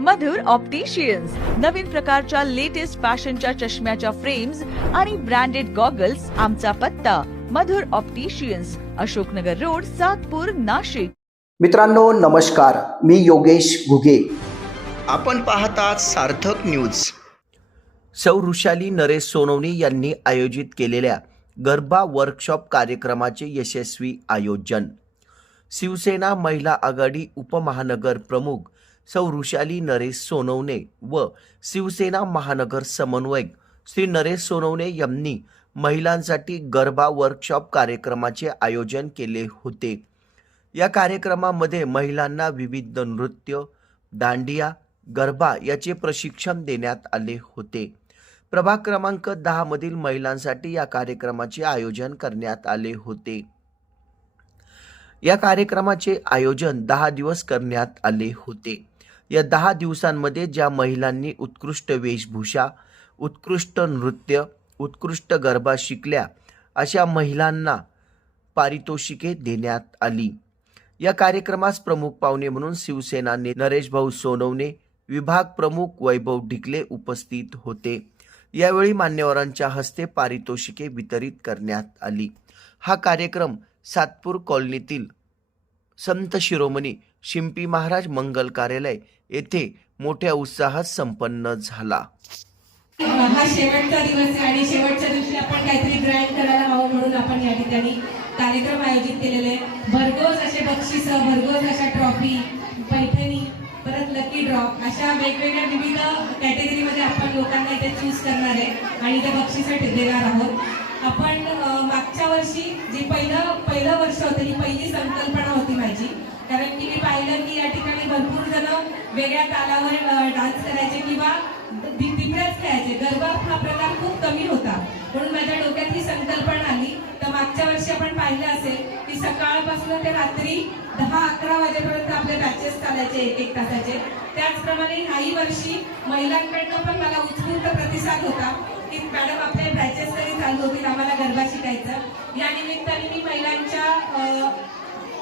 मधुर opticians नवीन प्रकारच्या latest फॅशनच्या चष्म्याच्या फ्रेम्स आणि ब्रँडेड गॉगल्स आमचा पत्ता. Madhur opticians Ashoknagar road Satpur Nashik. मित्रांनो नमस्कार. मी योगेश घुगे. आपण पाहतात सार्थक न्यूज सौ ऋषाली नरेश सोनवणे यांनी आयोजित केलेल्या गरबा वर्कशॉप कार्यक्रमाचे यशस्वी आयोजन. शिवसेना महिला आघाडी उपमहानगर प्रमुख सौ ऋषाली नरेश सोनवणे व शिवसेना महानगर समन्वयक श्री नरेश सोनवणे यांनी महिलांसाठी गरबा वर्कशॉप कार्यक्रमाचे आयोजन केले होते. या कार्यक्रमामध्ये महिलांना विविध नृत्य दांडिया गरबा याचे प्रशिक्षण देण्यात आले होते. प्रभाग क्रमांक दहामधील महिलांसाठी या कार्यक्रमाचे आयोजन करण्यात आले होते. या कार्यक्रमाचे आयोजन दहा दिवस करण्यात आले होते. या दहा दिवसांमध्ये ज्या महिलांनी उत्कृष्ट वेशभूषा उत्कृष्ट नृत्य उत्कृष्ट गरबा शिकल्या अशा महिलांना पारितोषिके देण्यात आली. या कार्यक्रमास प्रमुख पाहुणे म्हणून शिवसेना ने- नरेश भाऊ सोनवणे विभाग प्रमुख वैभव ढिकले उपस्थित होते. यावेळी मान्यवरांच्या हस्ते पारितोषिके वितरित करण्यात आली. हा कार्यक्रम सातपूर कॉलनीतील संत शिरोमणी शिंपी महाराज मंगल कार्यालय येथे मोठ्या उत्साहात संपन्न झाला. हा शेवटचा दिवस आहे आणि शेवटच्या दिवशी आपण काहीतरी ग्रँड करायला हवं म्हणून आपण या ठिकाणी कार्यक्रम आयोजित केलेले भरघोस असे बक्षीस भरघोस अशा ट्रॉफी पैठणी परत लकी ड्रॉप अशा वेगवेगळ्या विविध कॅटेगरीमध्ये आपण लोकांना इथे चूज करणार आहे आणि त्या बक्षीस देणार आहोत. आपण मागच्या वर्षी जी पहिलं पहिलं वर्ष होतं ही पहिली संकल्पना होती माझी. कारण की मी पाहिलं की या ठिकाणी भरपूर जण वेगळ्या तालावर डान्स करायचे किंवा तिकडेच खेळायचे. गरबा हा प्रकार खूप कमी होता. म्हणून माझ्या डोक्यात ही संकल्पना आली. तर मागच्या वर्षी आपण पाहिलं असेल की सकाळपासून ते रात्री दहा अकरा वाजेपर्यंत आपले बॅचेस चालायचे एक एक तासाचे. त्याचप्रमाणे काही वर्षी महिलांकडनं पण मला उत्स्फूर्त प्रतिसाद होता की मॅडम आपले बॅचेस तरी चालू होतील आम्हाला गरबा शिकायचं. या निमित्ताने मी महिलांच्या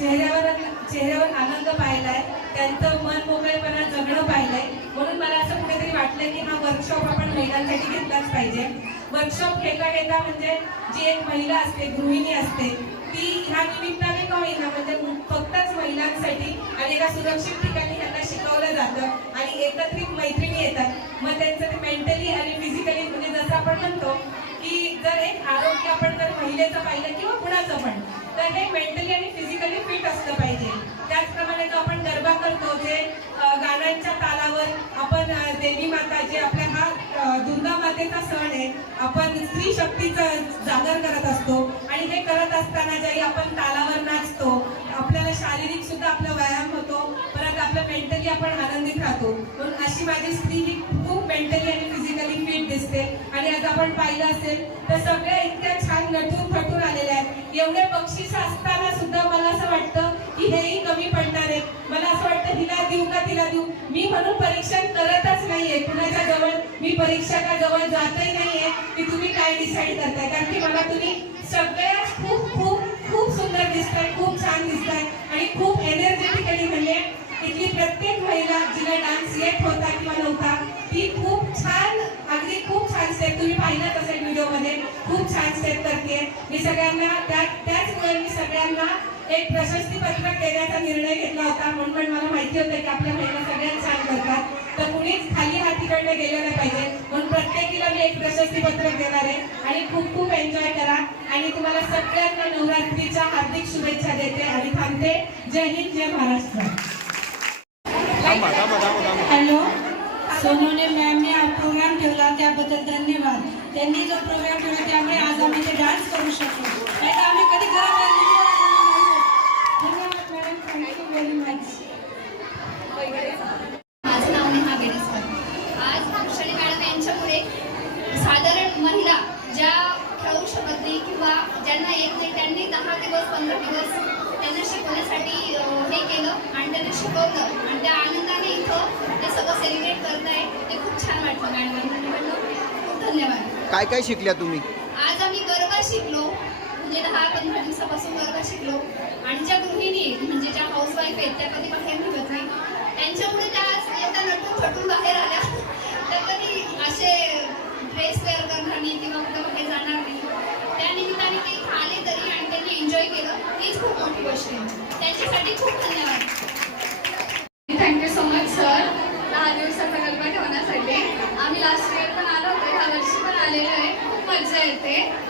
चेहऱ्यावर चेहऱ्यावर आनंद पाहिलाय त्यांचं मन मोकळेपणा जगणं पाहिलंय. म्हणून मला असं कुठेतरी वाटलं की हा वर्कशॉप आपण महिलांसाठी घेतलाच पाहिजे. वर्कशॉप घेता घेता म्हणजे जी एक महिला असते गृहिणी असते ती ह्या निमित्ताने का होईना म्हणजे फक्तच महिलांसाठी आणि एका सुरक्षित ठिकाणी त्यांना शिकवलं जातं आणि एकत्रित मैत्रिणी येतात. मग त्यांचं ते मेंटली आणि फिजिकली म्हणजे जसं आपण म्हणतो की जर एक आरोग्य आपण जर महिलेचं पाहिलं किंवा कुणाचं पण तर हे अ, तालावर आपण देवी माता जे आपल्या हा दुर्गा मातेचा सण आहे. आपण स्त्री शक्तीचा जागर करत असतो. आणि हे करत असताना ज्याही आपण तालावर नाचतो आपल्याला शारीरिक सुद्धा आपला व्यायाम होतो. परत आपलं मेंटली आपण आनंदित राहतो. म्हणून अशी माझी स्त्री ही खूप मेंटली आणि फिजिकली फिट दिसते. आणि आज आपण पाहिलं असेल तर सगळ्या इतक्या छान नटून फटून आलेल्या आहेत. एवढे बक्षीस असताना सुद्धा मला असं वाटतं की हेही कमी पडणार आहेत मला असं वाटतं हिला देऊ का तिला देऊ मी म्हणून परीक्षण करतच नाहीये. कुणाच्या जवळ मी परीक्षका जवळ जातही नाहीये. की तुम्ही काय डिसाईड करताय? कारण की मला तुम्ही सगळ्या खूप खूप खूप सुंदर दिसताय खूप छान दिसताय. आणि खूप एनर्जेटिकली म्हणजे इथली प्रत्येक महिला जिला डान्स येत होता किंवा नव्हता ती खूप छान अगदी खूप छान स्टेप तुम्ही पाहिलाच असेल व्हिडिओमध्ये खूप छान स्टेप करते मी सगळ्यांना त्या त्याचमुळे मी सगळ्यांना एक प्रशस्ती पत्रक देण्याचा निर्णय घेतला होता म्हणून पण मला माहिती होतं की आपल्या महिला सगळ्यात छान करतात. तर कुणीच खाली हातीकडनं गेलं नाही पाहिजे. म्हणून प्रत्येकीला मी एक प्रशस्ती पत्रक देणार आहे. आणि खूप खूप एन्जॉय करा. आणि तुम्हाला सगळ्यांना नवरात्रीच्या हार्दिक शुभेच्छा देते आणि थांबते. जय हिंद जय महाराष्ट्र. हॅलो. सोनवणे मॅमने हा प्रोग्राम ठेवला त्याबद्दल धन्यवाद. त्यांनी जो प्रोग्राम ठेवला त्यामुळे आज आम्ही ते डान्स करू शकतो नाही तर आम्ही कधी घरात थँक्यू व्हेरी मच माझं नाव नेहा बेनस्कर आज वृषाली मॅडम यांच्यामुळे साधारण महिला ज्या खेळू शकत नाही किंवा ज्यांना येत नाही त्यांनी दहा दिवस पंधरा दिवस त्यांना शिकवण्यासाठी हे केलं आणि त्यांना शिकवलं. आणि त्या आनंदाने इथं ते सगळं सेलिब्रेट करताय ते खूप छान वाटलं मॅडमांकडनं खूप धन्यवाद. काय काय शिकल्या तुम्ही? आज आम्ही गरबा शिकलो. म्हणजे दहा पंधरा दिवसापासून वर्ग शिकलो. आणि ज्या गृहिणी म्हणजे ज्या हाऊस वाईफ आहेत त्या कधी बाहेर निघत नाही. त्यांच्यामुळे त्या येता नटून फटून बाहेर आल्या. त्या कधी असे ड्रेस वेअर करणार नाही किंवा कुठे बाहेर जाणार नाही. त्या निमित्ताने ते आले तरी आणि त्यांनी एन्जॉय केलं हीच खूप मोठी गोष्ट आहे. त्यांच्यासाठी खूप धन्यवाद. थँक्यू सो मच सर दहा दिवसाचा गल्बा ठेवण्यासाठी. आम्ही लास्ट इयर पण आलो होतो. ह्या वर्षी पण आलेलो आहे. खूप मजा येते.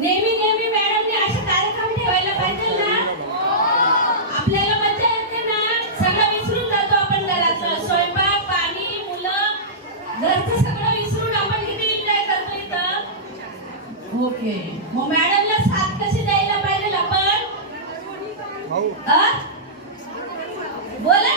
नेहमी नेहमी मॅडमने असे कार्यक्रम ठेवायला पाहिजे ना? आपल्याला मजा येते ना? सगळं विसरून जातो आपण घराचं. स्वयंपाक पाणी मुलं. घरचं सगळं विसरून आपण किती एन्जॉय करतो इथं? ओके. मग मॅडमला साथ कशी द्यायला पाहिजे आपण? बोला.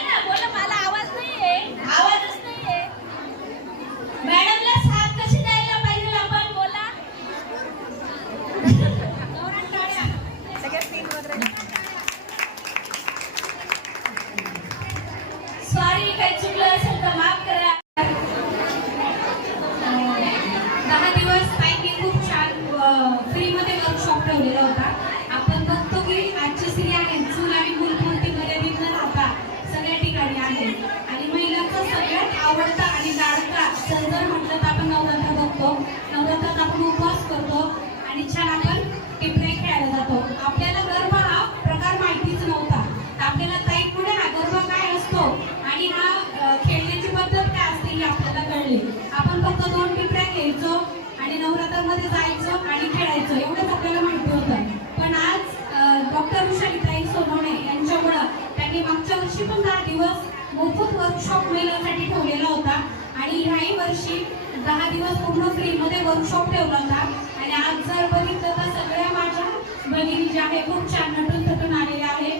आपल्याला आपण फक्त दोन टिपऱ्या घ्यायचो आणि नवरात्रामध्ये जायचो आणि खेळायचो. एवढंच आपल्याला माहिती होतं. पण आज डॉक्टर उषालीताई सोनवणे यांच्यामुळं त्यांनी मागच्या वर्षी पण दहा दिवस मोफत वर्कशॉप महिलांसाठी ठेवलेला होता. आणि ह्याही वर्षी दहा दिवस पूर्ण फ्रीमध्ये वर्कशॉप ठेवला होता. आणि आज जर बघितलं तर सगळ्या माझ्या भगिनी ज्या आहे खूप छान नटून थटून आलेल्या आहे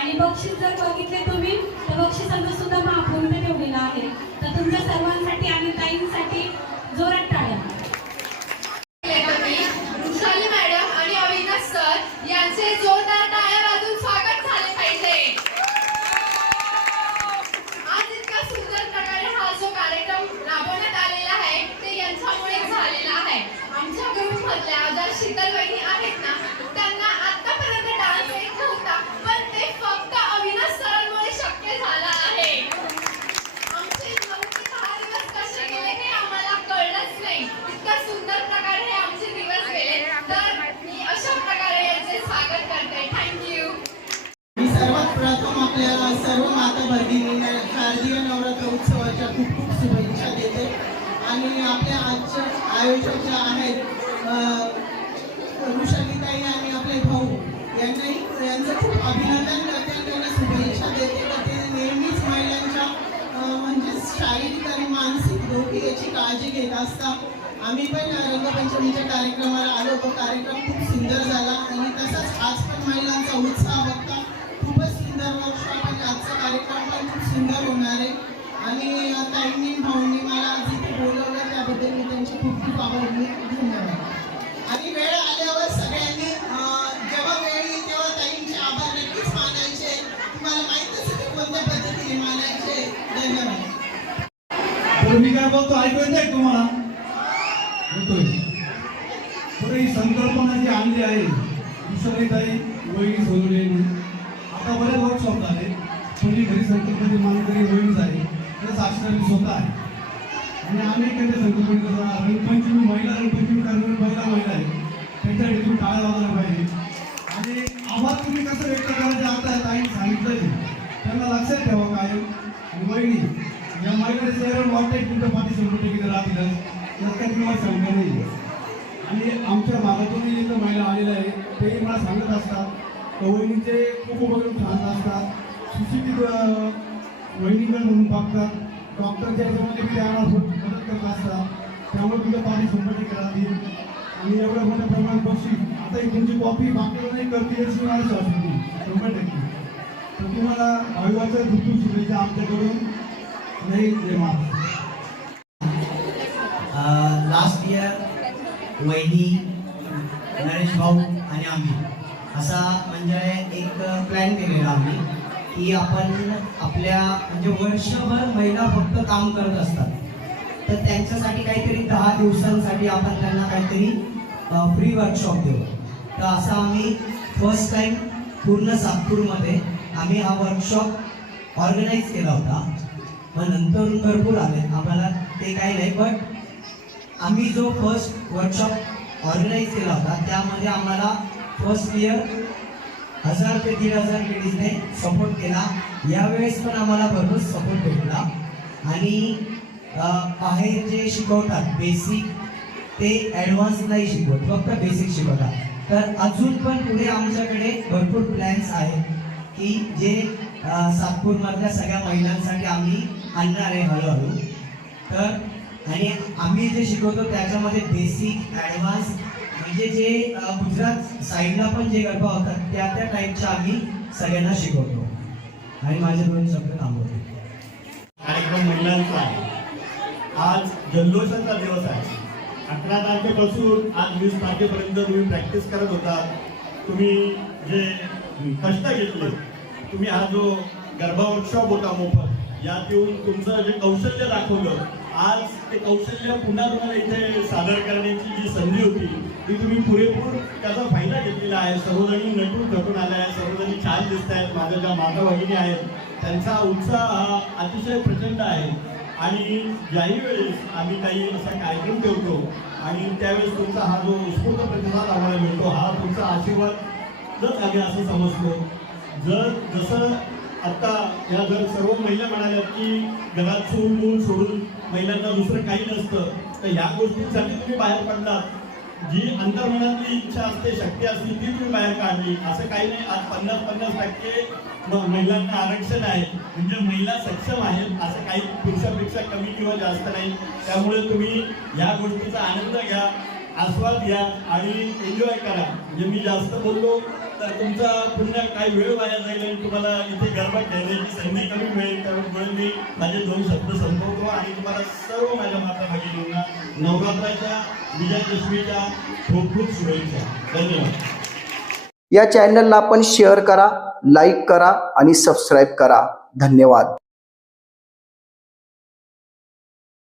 आणि बक्षीस जर बघितले तुम्ही तर बक्षिसांना सुद्धा महापूर्ण ठेवलेलं आहे तर सर्वांसाठी आणि ताईंसाठी जोरात टाळ्या. वृषाली मॅडम आणि अविनाश सर यांचे जोरदार टाळ्या वाजून स्वागत झाले पाहिजे. आज इतका सुंदर प्रकारे हा जो कार्यक्रम राबवण्यात आलेला आहे ते यांच्यामुळे झालेला आहे. आमच्या ग्रुप मधल्या शीतल आपल्या सर्व माता भगिनींना शारदीय नवरात्र उत्सवाच्या खूप खूप शुभेच्छा देते. आणि आपल्या आजच्या आयोजक ज्या आहेत अं, आणि आपले भाऊ यांनाही यांचं खूप अभिनंदन करते आणि त्यांना शुभेच्छा देते. तर ते नेहमीच महिलांच्या म्हणजे शारीरिक आणि मानसिक दोघी याची काळजी घेत असतात. आम्ही पण रंगपंचमीच्या कार्यक्रमाला आलो तो कार्यक्रम खूप सुंदर झाला. आणि तसाच आज पण महिलांचा उत्साह सुंदर होणार आहे. आणि ताईंनी भाऊंनी मला आज इथे बोलवलं त्याबद्दल मी त्यांची खूप खूप आवडली धन्यवाद. आणि वेळ आल्यावर सगळ्यांनी जेव्हा वेळ येईल तेव्हा ताईंचे आभार नक्कीच मानायचे. तुम्हाला माहीतच असेल ते कोणत्या पद्धतीने मानायचे. धन्यवाद. मी काय बोलतो ऐकू येत आहे तुम्हाला? ही संकल्पना जी आणली आहे विश्वताई वहिनी सोनवणे यांनी आता बरेच वर्कशॉप झाले. कोणी घरी संकल्पने तरी वहिनीच आहे. तर साक्षर स्वतः आहे. आणि आम्ही त्यांच्या संकल्पनेचं रंगपंचमी महिला रंगपंचमी करणारी महिला महिला आहे. त्यांच्यासाठी तुम्ही टाळा लावला पाहिजे. आणि आवाज तुम्ही कसं व्यक्त करायचे आता ताईने सांगितलं त्यांना लक्षात ठेवा कायम. आणि वहिनी या महिला शहर वाटतंय तुमच्या पाठी शंभर टक्के राहतीलच तर काही तुम्हाला शंका नाही. आणि आमच्या भागातून इथं महिला आलेल्या आहे तेही मला सांगत असतात. तर वहिनीचे खूप उपक्रम सांगत असतात. सुशिक्षित अं, वहिनीकडे म्हणून डॉक्टर डॉक्टरच्या याच्यामध्ये बी त्यांना मदत करत असतात त्यामुळे तुझं पाणी शंभर टक्के राहतील आणि एवढ्या मोठ्या प्रमाणात बक्षीस आता ही तुमची कॉपी बाकीला नाही करते याची मला श्वास शंभर टक्के. तर तुम्हाला भाविकाचं खूप खूप शुभेच्छा आमच्याकडून. नाही जय लास्ट इयर वहिनी नरेश भाऊ आणि आम्ही. असा म्हणजे एक प्लॅन केलेला आम्ही. की आपण आपल्या म्हणजे वर्षभर महिला फक्त काम करत असतात. तर त्यांच्यासाठी काहीतरी दहा दिवसांसाठी आपण त्यांना काहीतरी फ्री वर्कशॉप देऊ. तर असा आम्ही फर्स्ट टाइम पूर्ण सातपूरमध्ये आम्ही हा वर्कशॉप ऑर्गनाईज केला होता. मग नंतर भरपूर आले. आम्हाला ते काही नाही बट आम्ही जो फर्स्ट वर्कशॉप ऑर्गनाईज केला होता त्यामध्ये आम्हाला फर्स्ट इयर हजार ते दीड हजार लेडीजने सपोर्ट केला. यावेळेस पण आम्हाला भरपूर सपोर्ट भेटला. आणि बाहेर जे शिकवतात बेसिक ते ॲडव्हान्स नाही शिकवत फक्त बेसिक शिकवतात. तर अजून पण पुढे आमच्याकडे भरपूर प्लॅन्स आहेत की जे सातपूरमधल्या सगळ्या महिलांसाठी आम्ही आणणार आहे हळूहळू. तर आणि आम्ही जे शिकवतो त्याच्यामध्ये बेसिक ॲडव्हान्स म्हणजे जे गुजरात साईडला पण जे गरबा होतात त्या त्या टाईपच्या आम्ही सगळ्यांना शिकवतो. आणि माझे दोन शब्द थांबवतो. कार्यक्रम महिलांचा आहे. आज जल्लोषाचा दिवस आहे. अकरा तारखेपासून आज वीस तारखेपर्यंत तुम्ही प्रॅक्टिस करत होता. तुम्ही जे कष्ट घेतले तुम्ही हा जो गरबा वर्कशॉप होता मोफत यात येऊन तुमचं जे कौशल्य दाखवलं आज ते कौशल्य पुन्हा तुम्हाला इथे सादर करण्याची जी संधी होती ती तुम्ही पुरेपूर त्याचा फायदा घेतलेला आहे. सर्वजणी नटून घटून आल्या आहे सर्वजणी छान दिसत आहेत. माझ्या ज्या माता भगिनी आहेत त्यांचा उत्साह हा अतिशय प्रचंड आहे. आणि ज्याही वेळेस आम्ही काही असा कार्यक्रम ठेवतो आणि त्यावेळेस तुमचा हा जो उत्स्फूर्त प्रतिसाद आम्हाला मिळतो हा तुमचा आशीर्वादच आहे असं समजतो जर जसं आत्ता या जर सर्व महिला म्हणाल्या की घरात चूल मूल सोडून महिलांना दुसरं काही नसतं. तर ह्या गोष्टींसाठी तुम्ही बाहेर पडलात. जी अंतर्मनातली इच्छा असते शक्ती असते ती तुम्ही बाहेर काढली. असं काही नाही. आज पन्नास पन्नास टक्के महिलांना आरक्षण आहे. म्हणजे महिला सक्षम आहेत असं काही पुरुषापेक्षा कमी किंवा जास्त नाही. त्यामुळे तुम्ही या गोष्टीचा आनंद घ्या. आस्वाद घ्या आणि एन्जॉय करा. म्हणजे मी जास्त बोललो तर तुमचा पुन्हा काही वेळ वाया जाईल आणि तुम्हाला इथे गरबा खेळण्याची संधी कमी मिळेल. त्यामुळे मी माझे दोन शब्द संपवतो आणि तुम्हाला सर्व माझ्या माता भगिनींना नवरात्राच्या विजयादशमीच्या खूप खूप शुभेच्छा. धन्यवाद. या चॅनलला आपण शेअर करा लाईक करा आणि सबस्क्राईब करा. धन्यवाद.